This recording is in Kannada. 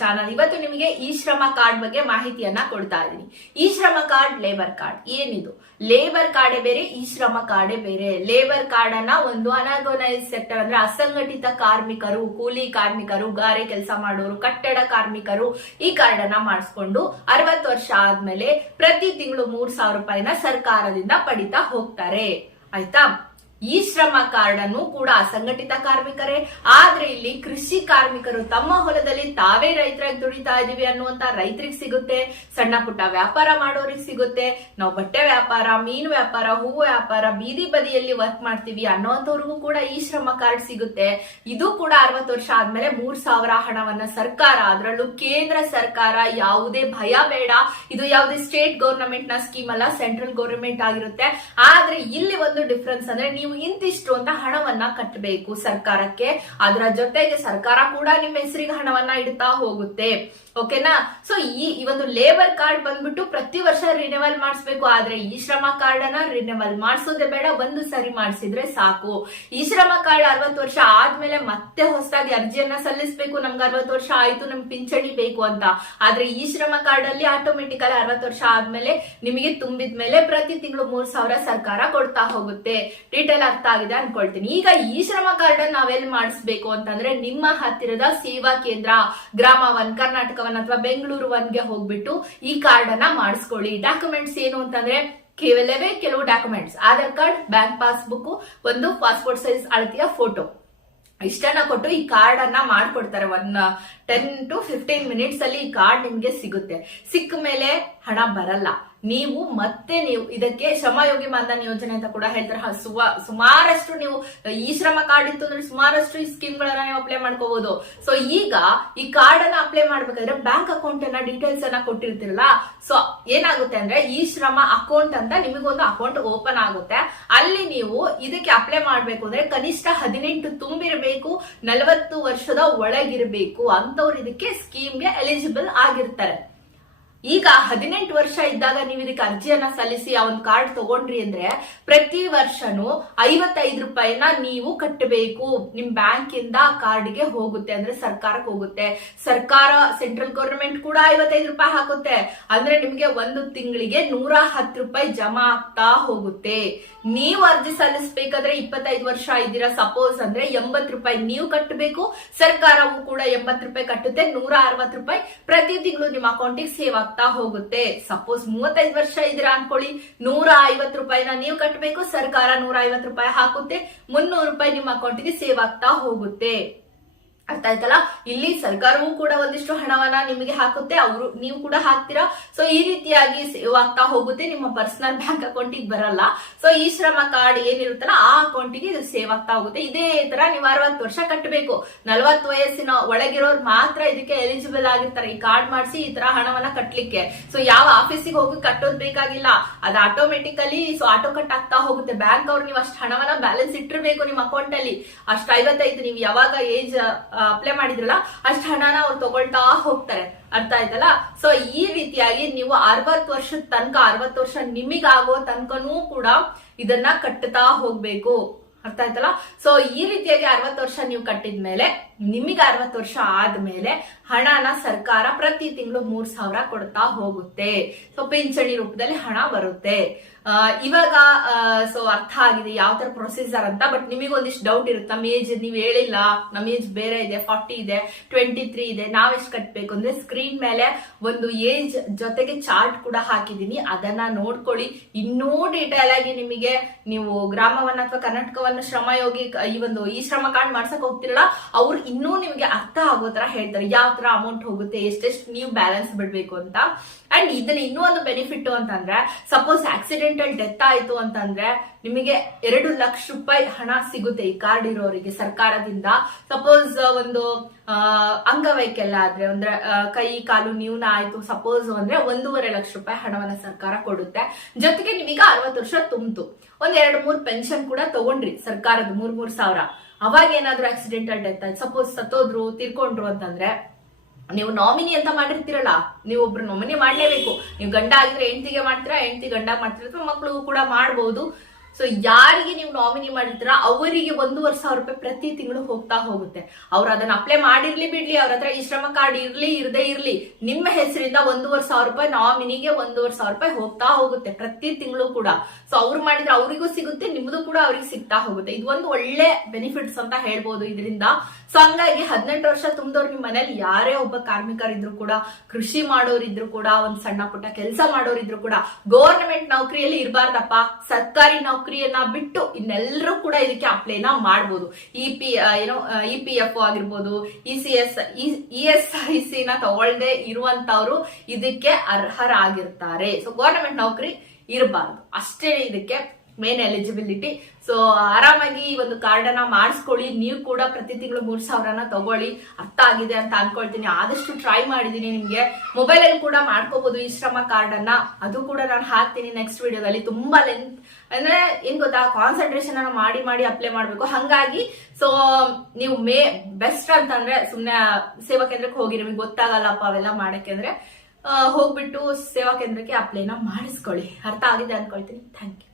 ಚಾನಲ್. ಇವತ್ತು ನಿಮಗೆ ಈ ಶ್ರಮ ಕಾರ್ಡ್ ಬಗ್ಗೆ ಮಾಹಿತಿಯನ್ನ ಕೊಡ್ತಾ ಇದ್ದೀನಿ. ಈ ಶ್ರಮ ಕಾರ್ಡ್ ಲೇಬರ್ ಕಾರ್ಡ್ ಏನಿದು? ಲೇಬರ್ ಕಾರ್ಡೇ ಬೇರೆ, ಈ ಶ್ರಮ ಕಾರ್ಡೇ ಬೇರೆ. ಲೇಬರ್ ಕಾರ್ಡ್ ಅನ್ನ ಒಂದು ಅನಾರ್ಗನೈಸ್ ಸೆಕ್ಟರ್ ಅಂದ್ರೆ ಅಸಂಘಟಿತ ಕಾರ್ಮಿಕರು, ಕೂಲಿ ಕಾರ್ಮಿಕರು, ಗಾರೆ ಕೆಲಸ ಮಾಡೋರು, ಕಟ್ಟಡ ಕಾರ್ಮಿಕರು ಈ ಕಾರ್ಡ್ ಅನ್ನ ಮಾಡಿಸ್ಕೊಂಡು ಅರವತ್ತು ವರ್ಷ ಆದ್ಮೇಲೆ ಪ್ರತಿ ತಿಂಗಳು ಮೂರ್ ಸಾವಿರ ರೂಪಾಯಿನ ಸರ್ಕಾರದಿಂದ ಪಡಿತಾ ಹೋಗ್ತಾರೆ. ಆಯ್ತಾ? ಈ ಶ್ರಮ ಕಾರ್ಡ್ ಅನ್ನು ಕೂಡ ಅಸಂಘಟಿತ ಕಾರ್ಮಿಕರೇ, ಆದ್ರೆ ಇಲ್ಲಿ ಕೃಷಿ ಕಾರ್ಮಿಕರು ತಮ್ಮ ಹೊಲದಲ್ಲಿ ತಾವೇ ರೈತರಾಗಿ ದುಡಿತಾ ಇದೀವಿ ಅನ್ನುವಂತ ರೈತರಿಗೆ ಸಿಗುತ್ತೆ, ಸಣ್ಣ ಪುಟ್ಟ ವ್ಯಾಪಾರ ಮಾಡೋರಿಗೆ ಸಿಗುತ್ತೆ, ನಾವು ಬಟ್ಟೆ ವ್ಯಾಪಾರ, ಮೀನು ವ್ಯಾಪಾರ, ಹೂವು ವ್ಯಾಪಾರ, ಬೀದಿ ಬದಿಯಲ್ಲಿ ವರ್ಕ್ ಮಾಡ್ತೀವಿ ಅನ್ನೋಂಥವ್ರಿಗೂ ಕೂಡ ಈ ಶ್ರಮ ಕಾರ್ಡ್ ಸಿಗುತ್ತೆ. ಇದು ಕೂಡ ಅರವತ್ತು ವರ್ಷ ಆದ್ಮೇಲೆ ಮೂರ್ ಸಾವಿರ ಹಣವನ್ನ ಸರ್ಕಾರ, ಅದರಲ್ಲೂ ಕೇಂದ್ರ ಸರ್ಕಾರ ಯಾವುದೇ ಭಯ ಬೇಡ. ಇದು ಯಾವುದೇ ಸ್ಟೇಟ್ ಗವರ್ನಮೆಂಟ್ನ ಸ್ಕೀಮ್ ಅಲ್ಲ ಸೆಂಟ್ರಲ್ ಗೌರ್ಮೆಂಟ್ ಆಗಿರುತ್ತೆ. ಆದ್ರೆ ಇಲ್ಲಿ ಒಂದು ಡಿಫ್ರೆನ್ಸ್ ಅಂದ್ರೆ ನೀವು ಇಂತಿಷ್ಟು ಅಂತ ಹಣವನ್ನ ಕಟ್ಟಬೇಕು ಸರ್ಕಾರಕ್ಕೆ. ಅದರ ಜೊತೆಗೆ ಸರ್ಕಾರ ಕೂಡ ನಿಮ್ಮ ಹೆಸರಿಗೆ ಹಣವನ್ನ ಇಡ್ತಾ ಹೋಗುತ್ತೆ. ಓಕೆನಾ? ಸೊ ಈ ಒಂದು ಲೇಬರ್ ಕಾರ್ಡ್ ಬಂದ್ಬಿಟ್ಟು ಪ್ರತಿ ವರ್ಷ ರಿನಿವಲ್ ಮಾಡಿಸ್ಬೇಕು. ಆದ್ರೆ ಈ ಶ್ರಮ ಕಾರ್ಡ್ ಅನ್ನ ರಿನಿವಲ್ ಮಾಡಿಸೋದೇ ಬೇಡ. ಒಂದು ಸರಿ ಮಾಡಿಸಿದ್ರೆ ಸಾಕು. ಈ ಶ್ರಮ ಕಾರ್ಡ್ ಅರವತ್ತು ವರ್ಷ ಆದ್ಮೇಲೆ ಮತ್ತೆ ಹೊಸದಾಗಿ ಅರ್ಜಿಯನ್ನ ಸಲ್ಲಿಸಬೇಕು. ನಮ್ಗೆ ಅರವತ್ತು ವರ್ಷ ಆಯ್ತು, ನಮ್ಗೆ ಪಿಂಚಣಿ ಬೇಕು ಅಂತ. ಆದ್ರೆ ಈ ಶ್ರಮ ಕಾರ್ಡ್ ಅಲ್ಲಿ ಆಟೋಮೆಟಿಕ್ ಅಲ್ಲಿ ಅರವತ್ತು ವರ್ಷ ಆದ್ಮೇಲೆ ನಿಮಗೆ ತುಂಬಿದ ಮೇಲೆ ಪ್ರತಿ ತಿಂಗಳು ಮೂರ್ ಸಾವಿರ ಸರ್ಕಾರ ಕೊಡ್ತಾ ಹೋಗುತ್ತೆ. ಡೀಟೇಲ್ ಅರ್ಥ ಆಗಿದೆ ಅನ್ಕೊಳ್ತೀನಿ. ಈಗ ಈ ಶ್ರಮ ಕಾರ್ಡ್ ನಾವೆಲ್ಲಿ ಮಾಡಿಸ್ಬೇಕು ಅಂತಂದ್ರೆ ನಿಮ್ಮ ಹತ್ತಿರದ ಸೇವಾ ಕೇಂದ್ರ ಗ್ರಾಮ ಒನ್, ಕರ್ನಾಟಕ ಒನ್ ಅಥವಾ ಬೆಂಗಳೂರು ಒನ್ಗೆ ಹೋಗ್ಬಿಟ್ಟು ಈ ಕಾರ್ಡ್ ಅನ್ನ ಮಾಡಿಸ್ಕೊಳ್ಳಿ. ಡಾಕ್ಯುಮೆಂಟ್ಸ್ ಏನು ಅಂತಂದ್ರೆ ಕೇವಲವೇ ಕೆಲವು documents Aadhaar card bank passbook ಒಂದು ಪಾಸ್ಪೋರ್ಟ್ ಸೈಜ್ ಅಳತೆಯ ಫೋಟೋ ಇಷ್ಟನ್ನ ಕೊಟ್ಟು ಈ ಕಾರ್ಡ್ ಅನ್ನ ಮಾಡ್ಕೊಡ್ತಾರೆ one ten two fifteen minutes ಅಲ್ಲಿ ಈ ಕಾರ್ಡ್ ನಿಮ್ಗೆ ಸಿಗುತ್ತೆ. ಸಿಕ್ಕ ಮೇಲೆ ಹಣ ಬರಲ್ಲ. ನೀವು ಮತ್ತೆ ನೀವು ಇದಕ್ಕೆ ಶ್ರಮಯೋಗಿ ಮಾನ್ಧನ್ ಯೋಜನೆ ಅಂತ ಕೂಡ ಹೇಳ್ತಾರೆ. ಸುಮಾರಷ್ಟು ನೀವು, ಈ ಶ್ರಮ ಕಾರ್ಡ್ ಇತ್ತು ಅಂದ್ರೆ ಸುಮಾರಷ್ಟು ಈ ಸ್ಕೀಮ್ ಗಳನ್ನ ನೀವು ಅಪ್ಲೈ ಮಾಡ್ಕೋಬಹುದು ಸೊ ಈಗ ಈ ಕಾರ್ಡ್ ಅನ್ನ ಅಪ್ಲೈ ಮಾಡ್ಬೇಕಾದ್ರೆ ಬ್ಯಾಂಕ್ ಅಕೌಂಟ್ ಅನ್ನ ಡೀಟೇಲ್ಸ್ ಅನ್ನ ಕೊಟ್ಟಿರ್ತಿರಲ್ಲ ಸೊ ಏನಾಗುತ್ತೆ ಅಂದ್ರೆ ಈ ಶ್ರಮ ಅಕೌಂಟ್ ಅಂತ ನಿಮಗೊಂದು ಅಕೌಂಟ್ ಓಪನ್ ಆಗುತ್ತೆ. ಅಲ್ಲಿ ನೀವು ಇದಕ್ಕೆ ಅಪ್ಲೈ ಮಾಡ್ಬೇಕು ಅಂದ್ರೆ ಕನಿಷ್ಠ ಹದಿನೆಂಟು ತುಂಬಿರಬೇಕು, ನಲವತ್ತು ವರ್ಷದ ಒಳಗಿರಬೇಕು. ಅಂತವ್ರು ಇದಕ್ಕೆ ಸ್ಕೀಮ್ಗೆ ಎಲಿಜಿಬಲ್ ಆಗಿರ್ತಾರೆ. ಈಗ ಹದಿನೆಂಟು ವರ್ಷ ಇದ್ದಾಗ ನೀವು ಇದಕ್ಕೆ ಅರ್ಜಿಯನ್ನ ಸಲ್ಲಿಸಿ ಆ ಒಂದು ಕಾರ್ಡ್ ತಗೊಂಡ್ರಿ ಅಂದ್ರೆ ಪ್ರತಿ ವರ್ಷನೂ ಐವತ್ತೈದು ರೂಪಾಯಿನ ನೀವು ಕಟ್ಟಬೇಕು. ನಿಮ್ ಬ್ಯಾಂಕ್ ಇಂದ ಕಾರ್ಡ್ಗೆ ಹೋಗುತ್ತೆ ಅಂದ್ರೆ ಸರ್ಕಾರಕ್ಕೆ ಹೋಗುತ್ತೆ. ಸರ್ಕಾರ ಸೆಂಟ್ರಲ್ ಗವರ್ಮೆಂಟ್ ಕೂಡ ಐವತ್ತೈದು ರೂಪಾಯಿ ಹಾಕುತ್ತೆ. ಅಂದ್ರೆ ನಿಮ್ಗೆ ಒಂದು ತಿಂಗಳಿಗೆ ನೂರ ಹತ್ತು ರೂಪಾಯಿ ಜಮಾ ಆಗ್ತಾ ಹೋಗುತ್ತೆ. ನೀವು ಅರ್ಜಿ ಸಲ್ಲಿಸಬೇಕಾದ್ರೆ ಇಪ್ಪತ್ತೈದು ವರ್ಷ ಇದ್ದೀರಾ. ಸಪೋಸ್ ಅಂದ್ರೆ ಎಂಬತ್ ರೂಪಾಯಿ ನೀವು ಕಟ್ಟಬೇಕು. ಸರ್ಕಾರವು ಕೂಡ ಎಂಬತ್ ರೂಪಾಯಿ ಕಟ್ಟುತ್ತೆ. ನೂರ ಅರವತ್ತು ರೂಪಾಯಿ ಪ್ರತಿ ತಿಂಗಳು ನಿಮ್ಮ ಅಕೌಂಟಿಗೆ ಸೇವ್ ಆಗ್ತಾ ಹೋಗುತ್ತೆ. ಸಪೋಸ್ ಮೂವತ್ತೈದು ವರ್ಷ ಇದ್ದೀರಾ ಅನ್ಕೊಳ್ಳಿ. ನೂರ ಐವತ್ತು ರೂಪಾಯಿನ ನೀವು ಕಟ್ಟಬೇಕು ಸರ್ಕಾರ ನೂರ ಐವತ್ತು ರೂಪಾಯಿ ಹಾಕುತ್ತೆ. ಮುನ್ನೂರು ರೂಪಾಯಿ ನಿಮ್ಮ ಅಕೌಂಟ್ಗೆ ಸೇವ್ ಆಗ್ತಾ ಹೋಗುತ್ತೆ. ಅರ್ಥ ಆಯ್ತಲ್ಲ? ಇಲ್ಲಿ ಸರ್ಕಾರವೂ ಕೂಡ ಒಂದಿಷ್ಟು ಹಣವನ್ನ ನಿಮಗೆ ಹಾಕುತ್ತೆ, ಅವರು ನೀವು ಕೂಡ ಹಾಕ್ತೀರಾ? ಸೊ ಈ ರೀತಿಯಾಗಿ ಸೇವ್ ಆಗ್ತಾ ಹೋಗುತ್ತೆ, ನಿಮ್ಮ ಪರ್ಸನಲ್ ಬ್ಯಾಂಕ್ ಅಕೌಂಟಿಗೆ ಬರಲ್ಲ. ಸೊ ಈ ಶ್ರಮ ಕಾರ್ಡ್ ಏನಿರುತ್ತಲ್ಲ, ಆ ಅಕೌಂಟಿಗೆ ಇದು ಸೇವ್ ಆಗ್ತಾ ಹೋಗುತ್ತೆ. ಇದೇ ತರ ನೀವು ಅರವತ್ತು ವರ್ಷ ಕಟ್ಟಬೇಕು ನಲ್ವತ್ತು ವಯಸ್ಸಿನ ಒಳಗಿರೋರು ಮಾತ್ರ ಇದಕ್ಕೆ ಎಲಿಜಿಬಲ್ ಆಗಿರ್ತಾರೆ. ಈ ಕಾರ್ಡ್ ಮಾಡಿಸಿ ಈ ತರ ಹಣವನ್ನ ಕಟ್ಟಲಿಕ್ಕೆ ಸೊ ಯಾವ ಆಫೀಸಿಗೆ ಹೋಗಿ ಕಟ್ಟೋದ್ ಬೇಕಾಗಿಲ್ಲ. ಅದು ಆಟೋಮೆಟಿಕಲಿ ಸೊ ಆಟೋ ಕಟ್ ಆಗ್ತಾ ಹೋಗುತ್ತೆ. ಬ್ಯಾಂಕ್ ಅವ್ರು ನೀವು ಅಷ್ಟು ಹಣವನ್ನ ಬ್ಯಾಲೆನ್ಸ್ ಇಟ್ಟಿರ್ಬೇಕು ನಿಮ್ಮ ಅಕೌಂಟ್ ಅಲ್ಲಿ ಅಷ್ಟು ಐವತ್ತೈದು, ನೀವು ಯಾವಾಗ ಏಜ್ ಅಪ್ಲೈ ಮಾಡಿದ್ರಲ್ಲ, ಅಷ್ಟು ಹಣನ ಅವ್ರು ತಗೊಳ್ತಾ ಹೋಗ್ತಾರೆ. ಅರ್ಥ ಆಯ್ತಲ್ಲ? ಸೊ ಈ ರೀತಿಯಾಗಿ ನೀವು ಅರವತ್ತು ವರ್ಷದ ತನಕ, ಅರವತ್ತು ವರ್ಷ ನಿಮಗಾಗೋ ತನಕನೂ ಕೂಡ ಇದನ್ನ ಕಟ್ಟುತ್ತಾ ಹೋಗ್ಬೇಕು. ಅರ್ಥ ಆಯ್ತಲ್ಲ? ಸೊ ಈ ರೀತಿಯಾಗಿ ಅರವತ್ತು ವರ್ಷ ನೀವು ಕಟ್ಟಿದ್ಮೇಲೆ ನಿಮಗೆ ಅರವತ್ತು ವರ್ಷ ಆದ್ಮೇಲೆ ಹಣನ ಸರ್ಕಾರ ಪ್ರತಿ ತಿಂಗಳು ಮೂರ್ ಸಾವಿರ ಕೊಡ್ತಾ ಹೋಗುತ್ತೆ. ಸೊ ಪಿಂಚಣಿ ರೂಪದಲ್ಲಿ ಹಣ ಬರುತ್ತೆ. ಇವಾಗ ಸೊ ಅರ್ಥ ಆಗಿದೆ ಯಾವ ತರ ಪ್ರೊಸೀಜರ್ ಅಂತ ಬಟ್ ನಿಮಗೆ ಒಂದಿಷ್ಟು ಡೌಟ್ ಇರುತ್ತೆ. ನಮ್ಮ ಏಜ್ ನೀವು ಹೇಳಿಲ್ಲ, ನಮ್ಮ ಏಜ್ ಬೇರೆ ಇದೆ ಫಾರ್ಟಿ ಇದೆ ಟ್ವೆಂಟಿ ತ್ರೀ ಇದೆ ನಾವೆಷ್ಟು ಕಟ್ಬೇಕು ಅಂದ್ರೆ ಸ್ಕ್ರೀನ್ ಮೇಲೆ ಒಂದು ಏಜ್ ಜೊತೆಗೆ ಚಾರ್ಟ್ ಕೂಡ ಹಾಕಿದೀನಿ ಅದನ್ನ ನೋಡ್ಕೊಳ್ಳಿ. ಇನ್ನೂ ಡೀಟೇಲ್ ಆಗಿ ನಿಮಗೆ ನೀವು ಗ್ರಾಮವನ್ನ ಅಥವಾ ಕರ್ನಾಟಕವನ್ನ ಶ್ರಮಯೋಗಿ ಯೋಗಿ, ಈ ಒಂದು ಈ ಶ್ರಮ ಕಾರ್ಡ್ ಮಾಡ್ಸಕ್ ಹೋಗ್ತಿರಲ್ಲ, ಅವ್ರು ಇನ್ನೂ ನಿಮಗೆ ಅರ್ಥ ಆಗೋ ತರ ಹೇಳ್ತಾರೆ. ಯಾವ ತರ ಅಮೌಂಟ್ ಹೋಗುತ್ತೆ, ಎಷ್ಟೆಷ್ಟು ನೀವು ಬ್ಯಾಲೆನ್ಸ್ ಬಿಡ್ಬೇಕು ಅಂತ. ಅಂಡ್ ಇದನ್ನ ಇನ್ನೂ ಒಂದು ಬೆನಿಫಿಟ್ ಅಂತಂದ್ರೆ ಸಪೋಸ್ ಆಕ್ಸಿಡೆಂಟಲ್ ಡೆತ್ ಆಯ್ತು ಅಂತಂದ್ರೆ ನಿಮಗೆ ಎರಡು ಲಕ್ಷ ರೂಪಾಯಿ ಹಣ ಸಿಗುತ್ತೆ ಈ ಕಾರ್ಡ್ ಇರೋರಿಗೆ ಸರ್ಕಾರದಿಂದ. ಸಪೋಸ್ ಒಂದು ಅಂಗವೈಕಲ್ಯ ಆದ್ರೆ ಅಂದ್ರೆ ಕೈ, ಕಾಲು ನ್ಯೂನ ಆಯ್ತು. ಸಪೋಸ್ ಅಂದ್ರೆ ಒಂದೂವರೆ ಲಕ್ಷ ರೂಪಾಯಿ ಹಣವನ್ನ ಸರ್ಕಾರ ಕೊಡುತ್ತೆ. ಜೊತೆಗೆ ನಿಮಗೆ ಅರವತ್ತು ವರ್ಷ ತುಂಬಿತು. ಒಂದ್ ಎರಡು ಮೂರ್ ಪೆನ್ಷನ್ ಕೂಡ ತಗೊಂಡ್ರಿ ಸರ್ಕಾರದ ಮೂರ್ ಮೂರ್ ಸಾವಿರ. ಅವಾಗ ಏನಾದ್ರೂ ಆಕ್ಸಿಡೆಂಟಲ್ ಡೆತ್ ಆಯ್ತು. ಸಪೋಸ್ ಸತ್ತೋದ್ರು, ತಿರ್ಕೊಂಡ್ರು ಅಂತಂದ್ರೆ ನೀವು ನಾಮಿನಿ ಅಂತ ಮಾಡಿರ್ತೀರಲ್ಲ, ನೀವು ಒಬ್ರು ನಾಮಿನಿ ಮಾಡ್ಲೇಬೇಕು. ನೀವು ಗಂಡ ಆಗಿದ್ರೆ ಹೆಂಡತಿಗೆ ಮಾಡ್ತೀರಾ, ಹೆಂಡತಿ ಗಂಡ ಮಾಡ್ತೀರಾ, ಅಥವಾ ಕೂಡ ಮಾಡಬಹುದು ಸೊ ಯಾರಿಗೆ ನೀವು ನಾಮಿನಿ ಮಾಡಿರ್ತೀರ, ಅವರಿಗೆ ಒಂದೂವರೆ ಸಾವಿರ ರೂಪಾಯಿ ಪ್ರತಿ ತಿಂಗಳು ಹೋಗ್ತಾ ಹೋಗುತ್ತೆ. ಅವ್ರು ಅದನ್ನ ಅಪ್ಲೈ ಮಾಡಿರ್ಲಿ ಬಿಡ್ಲಿ, ಅವ್ರ ಹತ್ರ ಈ ಶ್ರಮ ಕಾರ್ಡ್ ಇರ್ಲಿ, ಇರದೇ ಇರ್ಲಿ, ನಿಮ್ಮ ಹೆಸರಿಂದ ಒಂದೂವರೆ ಸಾವಿರ ರೂಪಾಯಿ ನಾಮಿನಿಗೆ ಒಂದೂವರೆ ಸಾವಿರ ರೂಪಾಯಿ ಹೋಗ್ತಾ ಹೋಗುತ್ತೆ, ಪ್ರತಿ ತಿಂಗಳು ಕೂಡ. ಸೊ ಅವ್ರು ಮಾಡಿದ್ರೆ ಅವರಿಗೂ ಸಿಗುತ್ತೆ, ನಿಮ್ದು ಕೂಡ ಅವ್ರಿಗೆ ಸಿಗ್ತಾ ಹೋಗುತ್ತೆ. ಇದು ಒಂದು ಒಳ್ಳೆ ಬೆನಿಫಿಟ್ಸ್ ಅಂತ ಹೇಳ್ಬೋದು ಇದರಿಂದ. ಸೊ ಹಂಗಾಗಿ ಹದಿನೆಂಟು ವರ್ಷ ತುಂಬಿದವ್ರು ನಿಮ್ಮ ಮನೇಲಿ ಯಾರೇ ಒಬ್ಬ ಕಾರ್ಮಿಕರಿದ್ರು ಕೂಡ, ಕೃಷಿ ಮಾಡೋರಿದ್ರು ಕೂಡ, ಒಂದ್ ಸಣ್ಣ ಪುಟ್ಟ ಕೆಲಸ ಮಾಡೋರಿದ್ರು ಕೂಡ ಗೌರ್ಮೆಂಟ್ ನೌಕರಿಯಲ್ಲಿ ಇರಬಾರ್ದಪ್ಪ. ಸರ್ಕಾರಿ ನೌಕರಿಯನ್ನ ಬಿಟ್ಟು ಇನ್ನೆಲ್ಲರೂ ಕೂಡ ಇದಕ್ಕೆ ಅಪ್ಲೈನ ಮಾಡಬಹುದು ಇ ಪಿ ಏನೋ ಇ ಪಿ ಎಫ್ ಆಗಿರ್ಬೋದು E C S E S I C ನ ತಗೊಳ್ದೆ ಇರುವಂತವ್ರು ಇದಕ್ಕೆ ಅರ್ಹರಾಗಿರ್ತಾರೆ. ಸೊ ಗೌರ್ಮೆಂಟ್ ನೌಕರಿ ಇರಬಾರ್ದು. ಅಷ್ಟೇ ಇದಕ್ಕೆ ಮೇನ್ ಎಲಿಜಿಬಿಲಿಟಿ ಸೊ ಆರಾಮಾಗಿ ಈ ಒಂದು ಕಾರ್ಡ್ ಅನ್ನ ಮಾಡಿಸ್ಕೊಳ್ಳಿ. ನೀವು ಕೂಡ ಪ್ರತಿ ತಿಂಗಳು ಮೂರ್ ಸಾವಿರನ ತಗೊಳ್ಳಿ. ಅರ್ಥ ಆಗಿದೆ ಅಂತ ಅನ್ಕೊಳ್ತೀನಿ. ಆದಷ್ಟು ಟ್ರೈ ಮಾಡಿದೀನಿ ನಿಮ್ಗೆ. ಮೊಬೈಲ್ ಅಲ್ಲಿ ಕೂಡ ಮಾಡ್ಕೋಬಹುದು ಈ ಶ್ರಮ ಕಾರ್ಡ್ ಅನ್ನ. ಅದು ಕೂಡ ನಾನು ಹಾಕ್ತೀನಿ ನೆಕ್ಸ್ಟ್ ವಿಡಿಯೋದಲ್ಲಿ ತುಂಬಾ ಲೆಂತ್ ಅಂದ್ರೆ ಏನ್ ಗೊತ್ತಾ? ಕಾನ್ಸಂಟ್ರೇಷನ್ ಅನ್ನ ಮಾಡಿ ಮಾಡಿ ಅಪ್ಲೈ ಮಾಡ್ಬೇಕು. ಹಂಗಾಗಿ ಸೊ ನೀವು ಮೇ ಬೆಸ್ಟ್ ಅಂತಂದ್ರೆ ಸುಮ್ನೆ, ಸೇವಾ ಕೇಂದ್ರಕ್ಕೆ ಹೋಗಿ ನಿಮ್ಗೆ ಗೊತ್ತಾಗಲ್ಲಪ್ಪ ಅವೆಲ್ಲ ಮಾಡಕ್ಕೆ ಅಂದ್ರೆ ಹೋಗ್ಬಿಟ್ಟು ಸೇವಾ ಕೇಂದ್ರಕ್ಕೆ ಅಪ್ಲೈನ ಮಾಡಿಸ್ಕೊಳ್ಳಿ. ಅರ್ಥ ಆಗಿದೆ ಅನ್ಕೊಳ್ತೀನಿ. Thank you